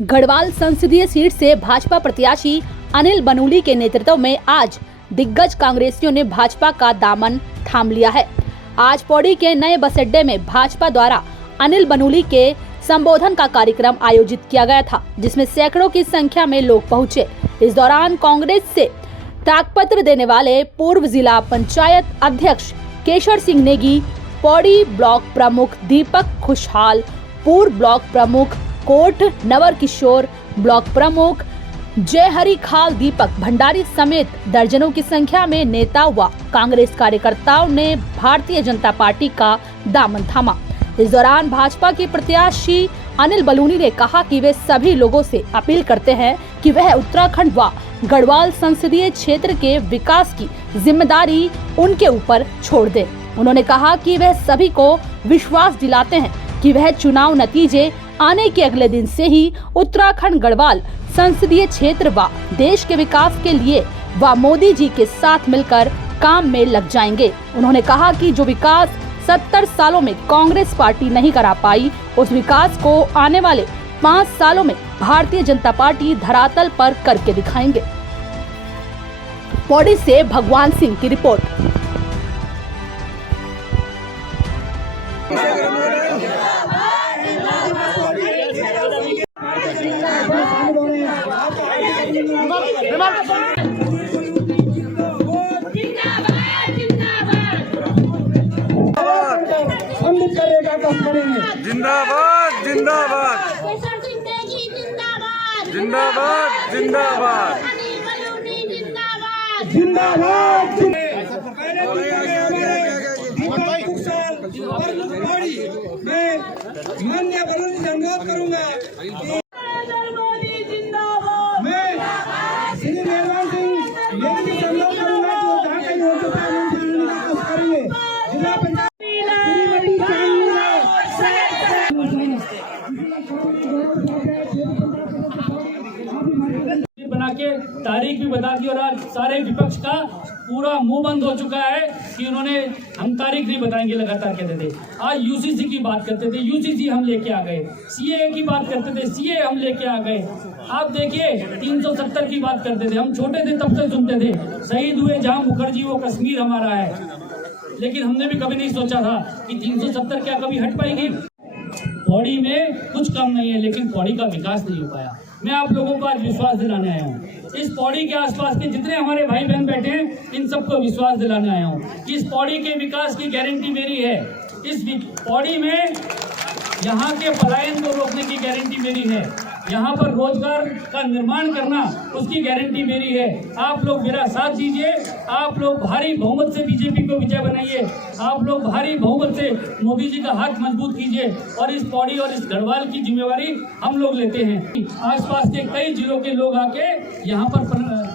गढ़वाल संसदीय सीट से भाजपा प्रत्याशी अनिल बनूली के नेतृत्व में आज दिग्गज कांग्रेसियों ने भाजपा का दामन थाम लिया है। आज पौड़ी के नए बस अड्डे में भाजपा द्वारा अनिल बनूली के संबोधन का कार्यक्रम आयोजित किया गया था, जिसमें सैकड़ों की संख्या में लोग पहुंचे। इस दौरान कांग्रेस से त्यागपत्र देने वाले पूर्व जिला पंचायत अध्यक्ष केशर सिंह नेगी, पौड़ी ब्लॉक प्रमुख दीपक खुशहाल, पूर्व ब्लॉक प्रमुख कोट नवर किशोर, ब्लॉक प्रमुख जयहरी खाल दीपक भंडारी समेत दर्जनों की संख्या में नेता व कांग्रेस कार्यकर्ताओं ने भारतीय जनता पार्टी का दामन थामा। इस दौरान भाजपा के प्रत्याशी अनिल बलूनी ने कहा कि वे सभी लोगों से अपील करते हैं कि वह उत्तराखंड व गढ़वाल संसदीय क्षेत्र के विकास की जिम्मेदारी उनके ऊपर छोड़ दें। उन्होंने कहा कि वह सभी को विश्वास दिलाते हैं कि वह चुनाव नतीजे आने के अगले दिन से ही उत्तराखंड गढ़वाल संसदीय क्षेत्र व देश के विकास के लिए व मोदी जी के साथ मिलकर काम में लग जाएंगे। उन्होंने कहा कि जो विकास 70 सालों में कांग्रेस पार्टी नहीं करा पाई, उस विकास को आने वाले 5 सालों में भारतीय जनता पार्टी धरातल पर करके दिखाएंगे। पौड़ी से भगवान सिंह की रिपोर्ट। जिंदाबाद जिंदाबाद जिंदाबाद जिंदाबाद जिंदाबाद। मैं मान्य बलूनी से अनुरोध करूंगा, मैं श्री मेहरबान सिंह नेगी से अनुरोध करूंगा जो जहाँ कहीं हो चुका है उनसे मिलने का कोशिश करेंगे। जिला पंचायत बना के तारीख भी बता दी और आज सारे विपक्ष का पूरा मुंह बंद हो चुका है कि उन्होंने हम तारीख नहीं बताएंगे, लगातार कहते थे। आज यूसीसी की बात करते थे, यूसीसी हम लेके आ गए। सीए की बात करते थे, सीए हम लेके आ गए। आप देखिए 370 की बात करते थे, हम छोटे थे तब से सुनते थे शहीद हुए जहां मुखर्जी वो कश्मीर हमारा है, लेकिन हमने भी कभी नहीं सोचा था कि 370 क्या कभी हट पाएगी। पौड़ी में कुछ कम नहीं है, लेकिन पौड़ी का विकास नहीं हो पाया। मैं आप लोगों को आज विश्वास दिलाने आया हूँ। इस पौड़ी के आसपास के जितने हमारे भाई बहन बैठे हैं, इन सबको विश्वास दिलाने आया हूँ कि इस पौड़ी के विकास की गारंटी मेरी है। इस पौड़ी में यहाँ के पलायन को रोकने की गारंटी मेरी है। यहाँ पर रोजगार का निर्माण करना, उसकी गारंटी मेरी है। आप लोग मेरा साथ दीजिए, आप लोग भारी बहुमत से बीजेपी को विजय बनाइए, आप लोग भारी बहुमत से मोदी जी का हाथ मजबूत कीजिए और इस पौड़ी और इस गढ़वाल की जिम्मेवारी हम लोग लेते हैं। आसपास के कई जिलों के लोग आके यहाँ पर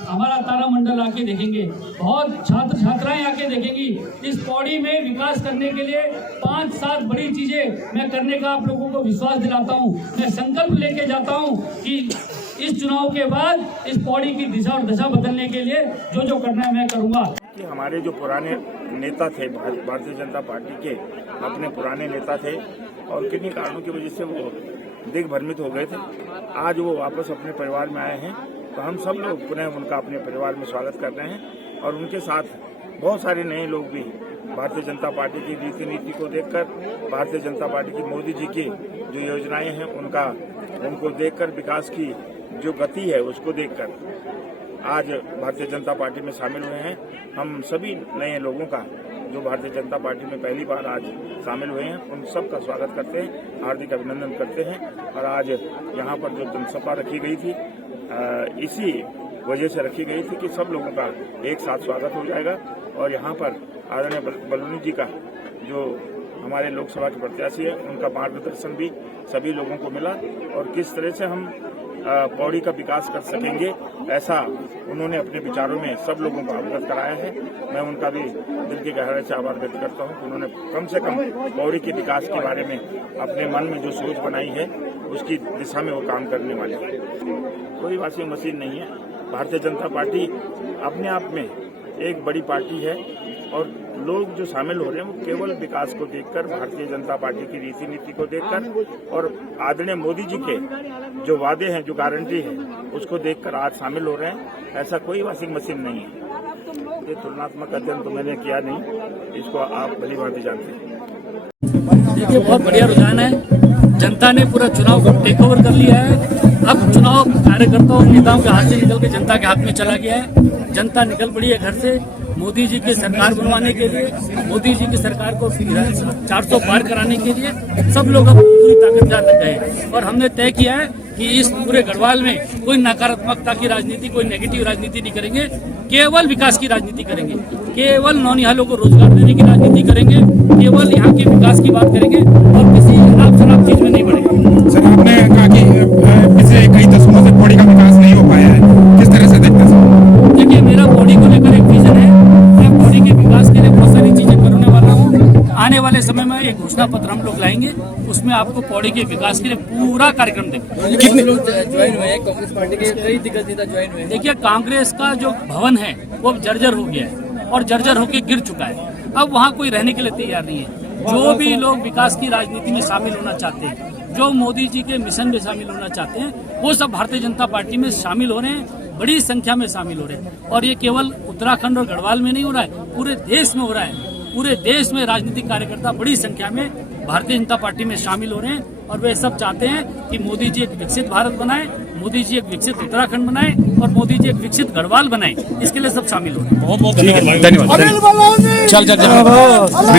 हमारा तारामंडल आके देखेंगे, बहुत छात्र छात्राएं आके देखेंगी। इस पौड़ी में विकास करने के लिए 5-7 बड़ी चीजें मैं करने का आप लोगों को विश्वास दिलाता हूँ। मैं संकल्प लेके जाता हूँ कि इस चुनाव के बाद इस पौड़ी की दिशा और दशा बदलने के लिए जो जो करना है मैं करूंगा। कि हमारे जो पुराने नेता थे, भारतीय जनता पार्टी के अपने पुराने नेता थे और किन्हीं कारणों की वजह से वो दिग्भ्रमित हो गए थे। आज वो वापस अपने परिवार में आए हैं, तो हम सब लोग पुनः उनका अपने परिवार में स्वागत कर रहे हैं और उनके साथ बहुत सारे नए लोग भी भारतीय जनता पार्टी की रीति नीति को देखकर, भारतीय जनता पार्टी की मोदी जी की जो योजनाएं हैं उनको देखकर, विकास की जो गति है उसको देखकर आज भारतीय जनता पार्टी में शामिल हुए हैं। हम सभी नए लोगों का जो भारतीय जनता पार्टी में पहली बार आज शामिल हुए हैं, उन सब का स्वागत करते हैं, हार्दिक अभिनंदन करते हैं। और आज यहाँ पर जो जनसभा रखी गई थी, इसी वजह से रखी गई थी कि सब लोगों का एक साथ स्वागत हो जाएगा और यहाँ पर आदरणीय बलूनी जी का जो हमारे लोकसभा के प्रत्याशी है, उनका मार्गदर्शन भी सभी लोगों को मिला और किस तरह से हम पौड़ी का विकास कर सकेंगे, ऐसा उन्होंने अपने विचारों में सब लोगों को अवगत कराया है। मैं उनका भी दिल की गहराई से आभार व्यक्त करता हूं कि उन्होंने कम से कम पौड़ी के विकास के बारे में अपने मन में जो सोच बनाई है, उसकी दिशा में वो काम करने वाले हैं। कोई वॉशिंग मशीन नहीं है। भारतीय जनता पार्टी अपने आप में एक बड़ी पार्टी है और लोग जो शामिल हो रहे हैं वो केवल विकास को देखकर, भारतीय जनता पार्टी की रीति नीति को देखकर और आदरणीय मोदी जी के जो वादे हैं, जो गारंटी है, उसको देखकर आज शामिल हो रहे हैं। ऐसा कोई वॉशिंग मशीन नहीं है। ये तुलनात्मक अध्ययन तो मैंने किया नहीं, इसको आप भली भांति जानते हैं। देखिए, बहुत बढ़िया रुझान है। जनता ने पूरा चुनाव को टेक ओवर कर लिया है। अब चुनाव कार्यकर्ताओं और नेताओं के हाथ से निकल के जनता के हाथ में चला गया है। जनता निकल पड़ी है घर से मोदी जी की सरकार बनवाने के लिए, मोदी जी की सरकार को 400 पार कराने के लिए। सब लोग अब पूरी ताकत जान लग गए और हमने तय किया है कि इस पूरे गढ़वाल में कोई नकारात्मकता की राजनीति, कोई नेगेटिव राजनीति नहीं करेंगे, केवल विकास की राजनीति करेंगे, केवल नौनिहालों को रोजगार देने की राजनीति करेंगे, केवल यहाँ के विकास की बात करेंगे और किसी खराब चीज में नहीं बढ़ेंगे। सर, आपने कहा कि पिछले कई दशकों से पौड़ी का विकास नहीं हो पाया है, किस तरह से देखते हैं? देखिए, मेरा पौड़ी को लेकर एक विजन है। मैं पौड़ी के विकास के लिए बहुत सारी चीजें करने वाला हूँ। आने वाले समय में एक घोषणा पत्र हम लोग लाएंगे, उसमें आपको पौड़ी के विकास के लिए पूरा कार्यक्रम देंगे। कितने लोग ज्वाइन हुए हैं? कांग्रेस पार्टी के कई दिग्गज नेता ज्वाइन हुए हैं। देखिए, कांग्रेस का जो भवन है वो जर्जर हो गया है और जर्जर होकर गिर चुका है। अब वहाँ कोई रहने के लिए तैयार नहीं है। जो भी लोग विकास की राजनीति में शामिल होना चाहते हैं, जो मोदी जी के मिशन में शामिल होना चाहते हैं, वो सब भारतीय जनता पार्टी में शामिल हो रहे हैं, बड़ी संख्या में शामिल हो रहे हैं। और ये केवल उत्तराखंड और गढ़वाल में नहीं हो रहा है, पूरे देश में हो रहा है। पूरे देश में राजनीतिक कार्यकर्ता बड़ी संख्या में भारतीय जनता पार्टी में शामिल हो रहे हैं और वे सब चाहते हैं कि मोदी जी एक विकसित भारत बनाए, मोदी जी एक विकसित उत्तराखंड बनाए और मोदी जी एक विकसित गढ़वाल बनाए। इसके लिए सब शामिल हो रहे हैं। धन्यवाद। चल